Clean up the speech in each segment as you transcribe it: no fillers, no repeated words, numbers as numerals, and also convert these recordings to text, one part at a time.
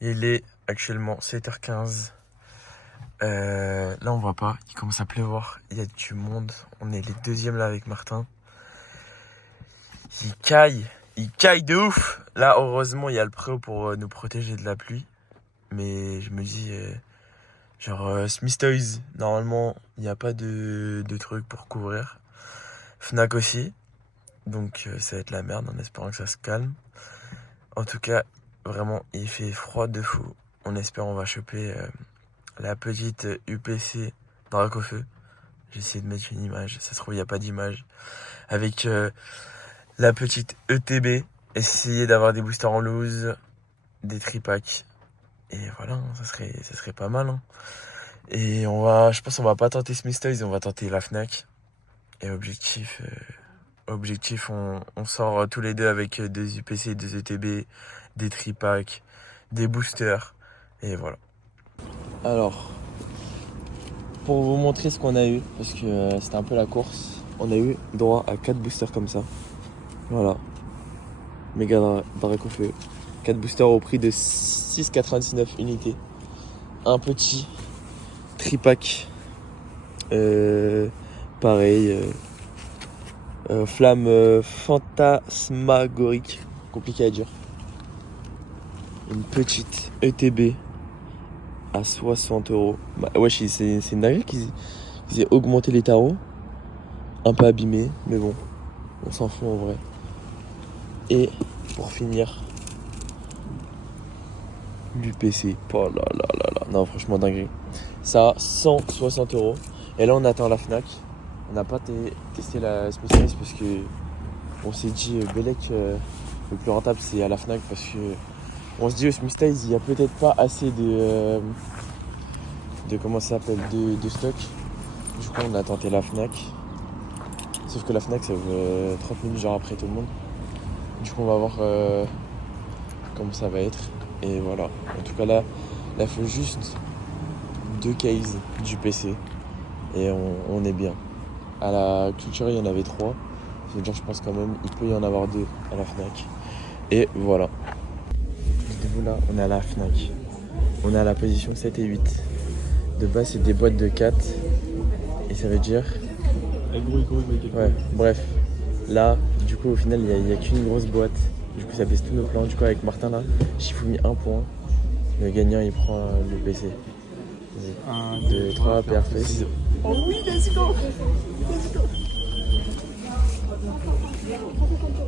Il est actuellement 7h15. Là, on voit pas. Il commence à pleuvoir. Il y a du monde. On est les deuxièmes là avec Martin. Il caille. Il caille de ouf. Là, heureusement, il y a le préau pour nous protéger de la pluie. Mais je me dis, Smith Toys, normalement, il n'y a pas de truc pour couvrir. Fnac aussi. Donc, ça va être la merde en espérant que ça se calme. En tout cas, vraiment, il fait froid de fou. On espère on va choper la petite UPC baraque au feu. J'ai essayé de mettre une image. Ça se trouve, il n'y a pas d'image. Avec la petite ETB. Essayer d'avoir des boosters en loose, des tripacks. Et voilà, hein, ça serait pas mal. Hein. Et je pense qu'on va pas tenter Smith Toys, on va tenter la Fnac. Et objectif, on sort tous les deux avec des UPC, des ETB, des tripacks, des boosters. Et voilà. Alors, pour vous montrer ce qu'on a eu, parce que c'était un peu la course, on a eu droit à 4 boosters comme ça. Voilà. Méga baraque au feu. 4 boosters au prix de 6,99 unités. Un petit tripack. Pareil. Flamme fantasmagorique. Compliqué à dire. Une petite ETB à 60€. Bah, wesh, c'est une dinguerie qu'ils aient augmenté les tarots. Un peu abîmé, mais bon. On s'en fout en vrai. Et pour finir, l'UPC. Oh là là là là. Non, franchement, dinguerie. Ça, 160€. Et là, on attend la Fnac. On n'a pas testé la spécialiste parce que on s'est dit, Bellec, le plus rentable, c'est à la Fnac parce que on se dit au Smith Styles, il n'y a peut-être pas assez de comment ça s'appelle, de stock. Du coup, on a tenté la Fnac. Sauf que la Fnac, ça veut 30 minutes genre après tout le monde. Du coup, on va voir comment ça va être. Et voilà. En tout cas, là, il faut juste 2 cases du PC. Et on est bien. À la culture, il y en avait 3. Ça veut dire, je pense quand même, il peut y en avoir 2 à la Fnac. Et voilà. Dites-vous là, on est à la Fnac. On est à la position 7 et 8. De base, c'est des boîtes de 4. Et ça veut dire... Ouais, bref. Là, du coup, au final, il n'y a qu'une grosse boîte. Du coup, ça baisse tous nos plans. Du coup, avec Martin, là, Shifumi 1 point. Le gagnant, il prend le PC. 1, 2, 3, parfait. Oh oui, let's go!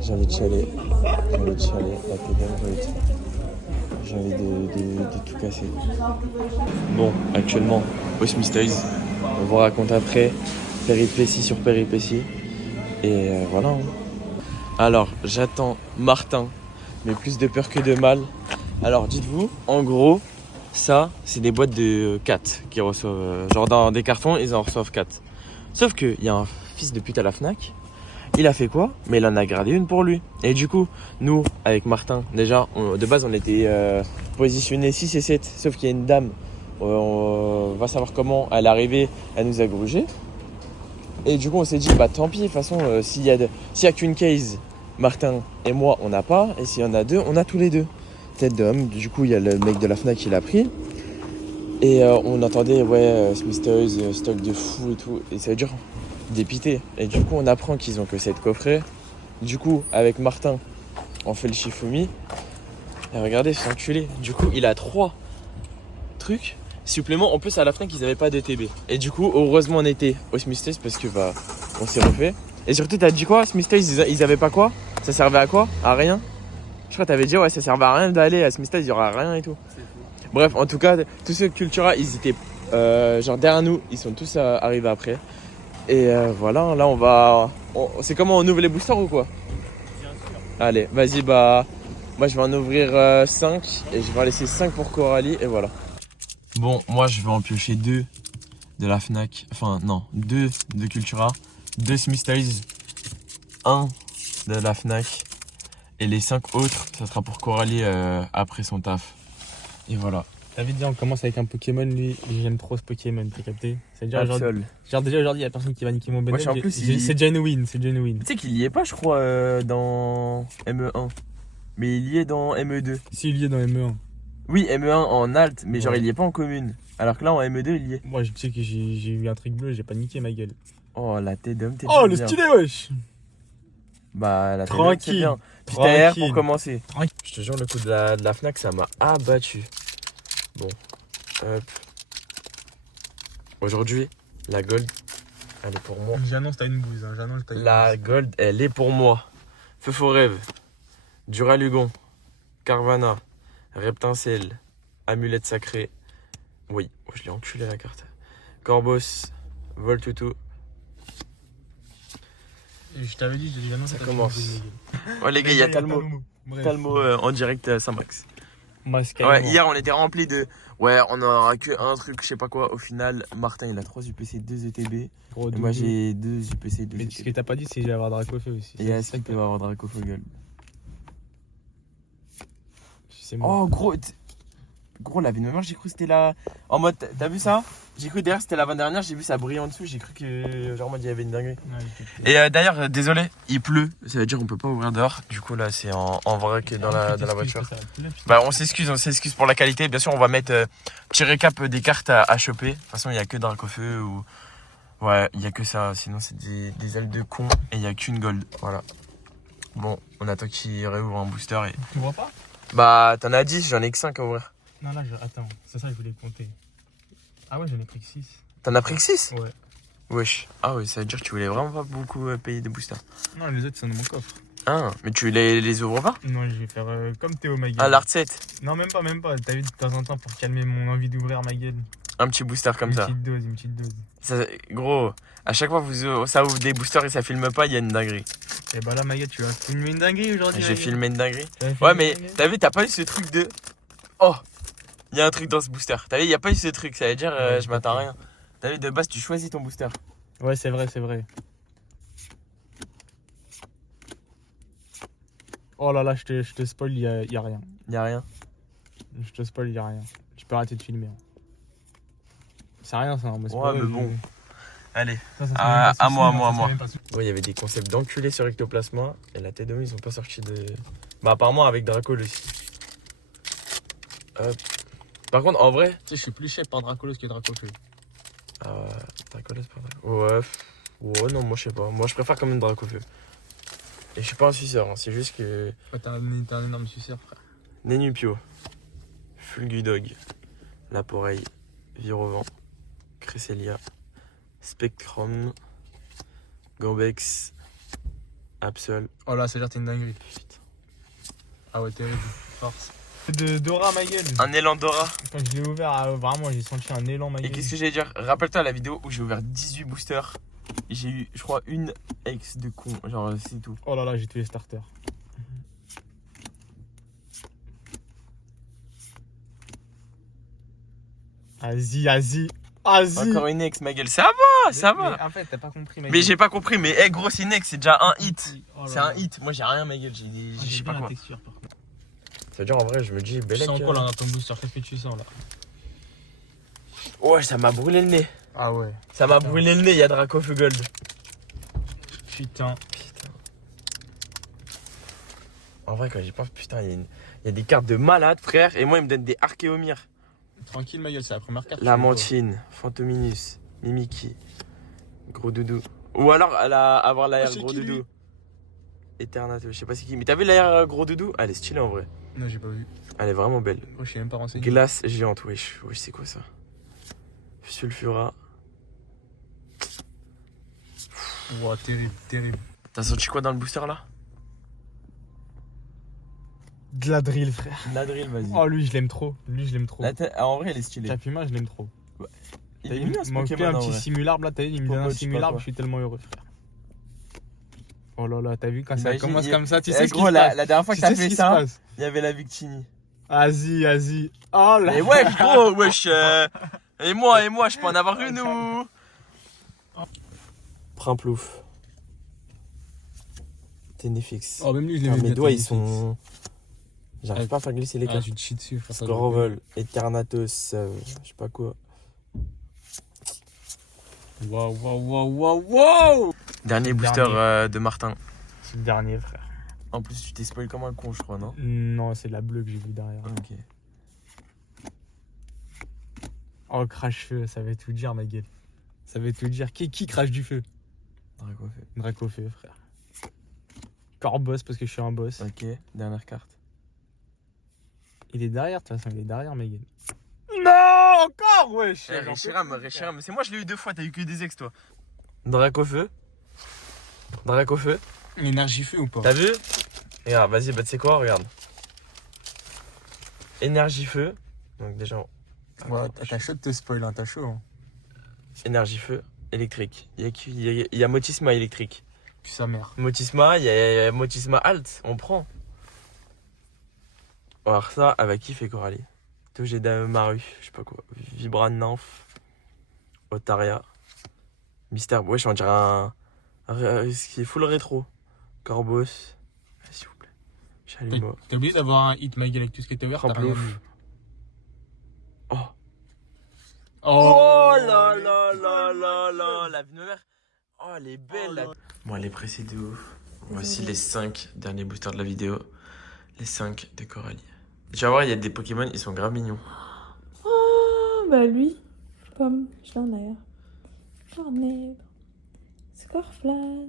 J'ai envie de chialer. La pédale, j'ai envie de tout casser. Bon, actuellement, au Smith Toys. On vous raconte après. Péripétie sur péripétie. Et voilà. Hein. Alors, j'attends Martin, mais plus de peur que de mal. Alors, dites-vous, en gros, ça, c'est des boîtes de 4 qui reçoivent. Genre, dans des cartons, ils en reçoivent 4. Sauf qu'il y a un fils de pute à la Fnac. Il a fait quoi? Mais il en a gardé une pour lui. Et du coup, nous, avec Martin, déjà, de base, on était positionnés 6 et 7. Sauf qu'il y a une dame, on va savoir comment, elle est arrivée, elle nous a grugé. Et du coup, on s'est dit, bah tant pis, de toute façon, s'il y a qu'une case, Martin et moi, on n'a pas. Et s'il y en a 2, on a tous les 2. Tête d'homme. Du coup, il y a le mec de la Fnac qui l'a pris. Et on entendait, Smith Toys, stock de fou et tout. Et ça veut dire dépité. Et du coup, on apprend qu'ils ont que 7 coffrets. Du coup, avec Martin, on fait le Shifumi. Et regardez, c'est enculé. Du coup, il a 3 trucs. Supplément, en plus à la Fnac ils avaient pas de TB. Et du coup, heureusement on était au Smith Toys parce que on s'est refait. Et surtout t'as dit quoi? Smith Toys ils avaient pas quoi? Ça servait à quoi? À rien? Je crois que t'avais dit ouais ça servait à rien d'aller à Smith Toys, il y aura rien et tout. Bref, en tout cas, tous ceux Cultura ils étaient genre derrière nous, ils sont tous arrivés après. Et voilà, là c'est comment, on ouvre les boosters ou quoi? Bien sûr. Allez, vas-y, moi je vais en ouvrir 5 et je vais en laisser 5 pour Coralie et voilà. Bon, moi je vais en piocher 2 de la Fnac. Enfin, non, 2 de Cultura, 2 Smith Toys, 1 de la Fnac. Et les 5 autres, ça sera pour Coralie après son taf. Et voilà. T'as vu déjà, on commence avec un Pokémon, lui. J'aime trop ce Pokémon, t'as capté? C'est déjà Absol. Genre déjà aujourd'hui, il y a personne qui va niquer mon bonhomme. En plus, c'est genuine, c'est genuine. Tu sais qu'il y est pas, je crois, dans ME1. Mais il y est dans ME2. Si, il y est dans ME1. Oui, ME1 en alt, mais genre Ouais. il y est pas en commune. Alors que là en ME2 il y est. Moi, je sais que j'ai eu un truc bleu, j'ai pas niqué ma gueule. Oh la tête d'homme, t'es Oh, le bien. stylé, wesh. Bah la tête d'homme c'est bien. Puis TR pour commencer. Je te jure, le coup de la Fnac ça m'a abattu. Bon, hop. Aujourd'hui, la gold, elle est pour moi. J'annonce, t'as une bouse. Hein. J'annonce, t'as une La bouse. gold, elle est pour moi. Feu faux rêve, Duralugon, Carvana, Reptincelle, Amulette sacrée. Oui, oh, je l'ai enculé la carte. Corbos, Voltutu. Je t'avais dit, j'annonce, Ça t'as commence. une bouse, ma gueule. Ouais les gars, il y a Talmo. Bref. Talmo en direct à Saint-Max. Masque. Ouais, hier on était rempli de. Ouais, on aura que un truc, je sais pas quoi. Au final, Martin il a 3 UPC, 2 ETB. Gros Et moi doudou. j'ai 2 UPC, 2 Mais ce que ETB. t'as pas dit, c'est que j'allais avoir Dracofeu aussi. Et est-ce qu'il peut avoir Dracofogel? C'est moi. Oh gros, gros la vie de ma mère, j'ai cru que c'était la. En mode, t'as vu ça? J'ai cru derrière c'était l'avant-dernière, j'ai vu ça briller en dessous, j'ai cru que genre en mode il y avait une dinguerie. Ouais, Et d'ailleurs, désolé, il pleut, ça veut dire qu'on peut pas ouvrir dehors. Du coup là c'est en vrai que dans la voiture. Bah on s'excuse pour la qualité. Bien sûr on va mettre petit récap des cartes à choper. De toute façon il y a que Dracofeu ou. Ouais, il y a que ça, sinon c'est des ailes de con et il y a qu'une gold. Voilà. Bon, on attend qu'il réouvre un booster et. Tu vois pas? Bah t'en as 10, j'en ai que 5 à ouvrir. Non, là, attends. C'est ça, je voulais compter. Ah ouais, j'en ai pris que 6. T'en as pris que 6? Ouais. Wesh. Ah ouais, ça veut dire que tu voulais vraiment pas beaucoup payer des boosters. Non, les autres sont dans mon coffre. Ah, mais tu les ouvres pas? Non, je vais faire comme Théo ma gueule. Ah, l'art 7. Non, même pas. T'as vu de temps en temps pour calmer mon envie d'ouvrir ma gueule. Un petit booster comme ça. Une petite dose. Ça. Gros, à chaque fois ça ouvre des boosters et ça filme pas, il y a une dinguerie. Et bah là, ma gueule, tu vas filmer une dinguerie aujourd'hui. J'ai filmé une dinguerie. Tu vas filmer Ouais, une mais dinguerie t'as vu, t'as pas eu ce truc de. Oh, il y a un truc dans ce booster. T'as vu, il y a pas eu ce truc, ça veut dire Ouais, je m'attends à rien. T'as vu, de base, tu choisis ton booster. Ouais, c'est vrai. Oh là là, je te spoil, y a rien. Y a rien. Je te spoil, y a rien. Tu peux arrêter de filmer. Hein. C'est rien ça, mais c'est Ouais, pas mais vrai, bon. Allez. Ça se met À pas sous moi, film, à ça moi. se met pas sous- Ouais, il y avait des concepts d'enculés sur Ectoplasma et la tête de ils ont pas sorti de. Bah, apparemment avec Dracol aussi. Hop. Par contre, en vrai. Tu sais, je suis plus chef par Dracolos que Dracofeu. Ah ouais, Dracol, c'est pas vrai. Ouais. Ouais, non, moi je sais pas. Moi je préfère quand même Dracofeu. Et je suis pas un suceur, hein, c'est juste que. Ouais, t'es un énorme suceur, frère. Nenupio, Fulgudog, Laporeille, Virovent, Cresselia, Spectrum, Gambex, Absol. Oh là, c'est-à-dire t'es une dinguerie. Putain. Ah ouais, terrible. Force. De Dora, ma gueule. Un élan Dora. Quand je l'ai ouvert, vraiment, j'ai senti un élan, ma Et gueule. qu'est-ce que j'allais dire? Rappelle-toi la vidéo où j'ai ouvert 18 boosters. Et j'ai eu, je crois, une ex de con. Genre, c'est tout. Oh là là, j'ai tué les starters. Vas-y. Encore une ex, ma gueule. Ça va. Mais en fait, t'as pas compris, ma Mais gueule. j'ai pas compris. Mais gros, c'est une ex, c'est déjà un hit. Oh là C'est là. un hit. Moi, j'ai rien, ma gueule. J'ai Ah, je sais pas bien quoi. la texture, par contre. Ça veut dire, en vrai, je me dis, Tu Belek. sens quoi là dans ton booster? Qu'est-ce que tu sens là? Ouais, ça m'a brûlé le nez. Ah ouais. Ça m'a brûlé le nez, il y a Dracofeu Gold. Putain. En vrai, quand j'y pense, putain, il y a des cartes de malade, frère. Et moi, il me donne des Archéomir. Tranquille, ma gueule, c'est la première carte. Lamantine, Fantominus, Mimiki, Gros Doudou. Ou alors, avoir l'AR c'est Gros qui, lui Doudou. Eternato, je sais pas c'est qui. Mais t'as vu l'AR Gros Doudou? Elle est stylée en vrai. Non, j'ai pas vu. Elle est vraiment belle. Moi, je suis même pas renseigné. Glace géante, wesh. Wesh, c'est quoi ça? Sulfura. Ouah, terrible. T'as senti quoi dans le booster là? De la drill, frère. La drill, vas-y. Oh, lui, je l'aime trop. En vrai, elle est stylée. Capima, je l'aime trop. Il est bien ce Il manque Pokémon un en petit vrai. simularbre là, t'as vu, il me donne un Popo, je sais pas simularbre, quoi. je suis tellement heureux, frère. Oh là là, t'as vu quand ça Imagine, commence il- comme ça, tu Eh, sais ce qui gros, se passe. la dernière fois que Tu t'as sais ce fait qui se ça, passe. il y avait la Victini. Vas-y. Oh là. Mais wesh, gros, wesh. Et moi, je peux en avoir une ou. Primplouf. Ténéfix. Oh, même lui, je Ah, l'aimais bien. mes doigts, ils sont. J'arrive pas à faire glisser les Ah, cartes. tu te chies dessus, frère. Scorvol, Eternatus, je sais pas quoi. Waouh. Dernier Le booster dernier. de Martin. C'est le dernier, frère. En plus, tu t'es spoil comme un con, je crois, non? Non, c'est la bleue que j'ai vue derrière. Ok. Oh, crache-feu, ça veut tout dire, ma gueule. Ça veut tout dire. Qui crache du feu? Dracofeu. Dracofeu, frère. Corboss parce que je suis un boss. Ok, dernière carte. Il est derrière, de toute façon, il est derrière, ma gueule. Non, encore, wesh. Reshiram, c'est moi, je l'ai eu 2 fois, t'as eu que des ex, toi. Dracofeu. Dracofeu. Énergie feu ou pas? T'as vu? Regarde, vas-y, bah tu sais quoi, regarde. Énergie feu. Donc déjà. Ouais, t'as chaud de te spoil, hein, t'as chaud. Hein. Énergie feu, électrique. Il y a Motisma électrique. Puis sa mère. Motisma, il y a Motisma alt, on prend. Alors ça, avec qui fait Coralie? J'ai Maru, je sais pas quoi. Vibra Nymph. Otaria. Mystère, wesh, on dirait ce qui est full rétro. Corboss. S'il vous plaît. Chalumeau. T'as oublié d'avoir un hit, ma gueule, avec tout ce qui était ouvert. Ramplouf. Oh. Oh là là là là là. La vie de ma mère. Oh, elle est belle là. Bon, elle est pressée de ouf. Voici les 5 derniers boosters de la vidéo. Les 5 de Coralie. Tu vas voir, il y a des Pokémon, ils sont grave mignons. Oh, bah lui. Pomme, je l'ai en arrière. Tornade. Scorflan.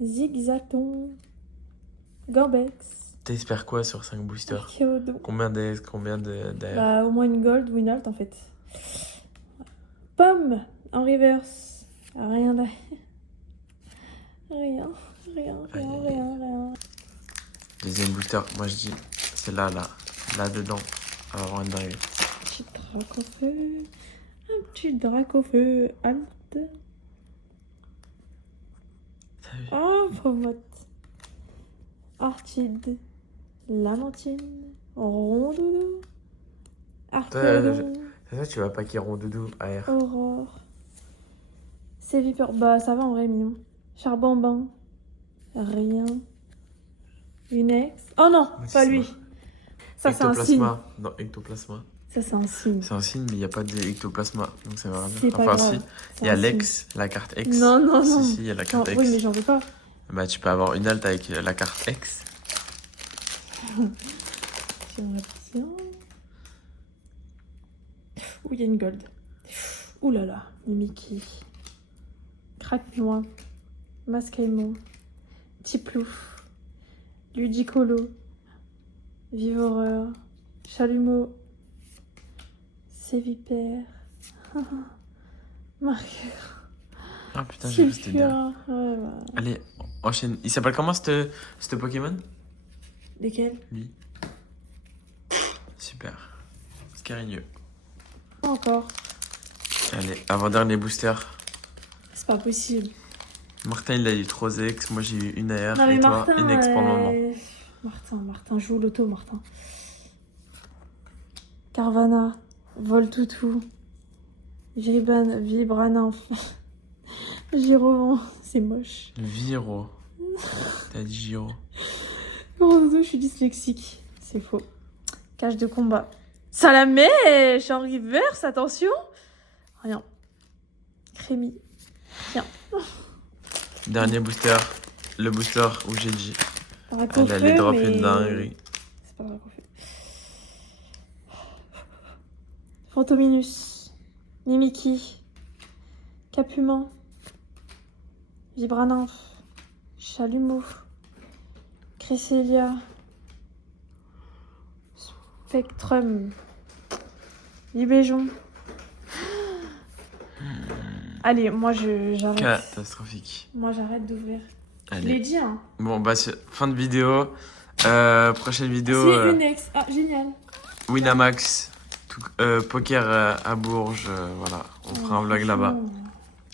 Zigzaton. Gorbex. T'espères quoi sur 5 boosters? Archeodo. Combien d'AR? Bah, au moins une gold ou une alt en fait. Pomme en reverse. Rien derrière. Rien. Deuxième booster, moi je dis, c'est là dedans, on va avoir une dingue. Petit Dracofeu. Un petit Dracofeu alt. T'as vu? Oh, Promote. Artide. Lamentine. Rondoudou. Arcodon. C'est ça, tu vas paquer Rondoudou AR. Aurore. Sévipeur. Bah, ça va en vrai, mignon. Charbambin. Rien. Unex. Oh non, pas lui. Ça, c'est un signe. Ectoplasma. Non, ectoplasma. Ça, c'est un signe. C'est un signe, mais il n'y a pas d'ectoplasma. Donc ça va rien C'est dire. pas Enfin, grave. si. C'est Il y a un l'ex, la carte X. Non, non, non. Si, il y a la Non, carte X. oui, mais j'en veux pas. Bah, tu peux avoir une alt avec la carte X. J'aimerais bien. Ouh, il y a une gold. Ouh là là, Mimiki. Craque-noix. Mascaïmon. Tiplouf. Ludicolo. Vivoreur. Chalumeau. Sévipère. Marqueur. Ah putain, j'ai vu c'était bien. Sulfure. Ouais, bah. Allez, enchaîne. Il s'appelle comment ce Pokémon? Lesquels? Lui. Super. Scarigneux. Pas encore. Allez, avant-dernier booster. C'est pas possible. Martin, il a eu 3 ex. Moi, j'ai eu une AR. Non, mais Et toi, Martin, une ex pour le moment. Martin joue l'auto, Martin. Carvana, Voltoutou, Jiriban, Vibra Girovent, c'est moche. Viro. T'as dit Giro. Ronzo, je suis dyslexique. C'est faux. Cage de combat. Salamèche en reverse, attention. Rien. Crémy. Rien. Dernier booster. Le booster où j'ai dit. Elle Dracofeu, allait drop mais... une dinguerie. C'est pas Dracofeu. Fantominus. Mimiki. Capuman. Vibranymphe. Chalumeau. Cresselia. Spectrum. Libéjon. Allez, moi j'arrête. Catastrophique. Moi j'arrête d'ouvrir. Je l'ai Allez. dit, hein. Bon, bah, fin de vidéo. Prochaine vidéo. C'est une ex. Ah, génial. Winamax. Poker à Bourges. Voilà. On fera un vlog là-bas.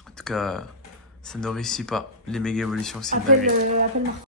En tout cas, ça ne réussit pas. Les méga évolutions, c'est une dinguerie. Appelle Martin.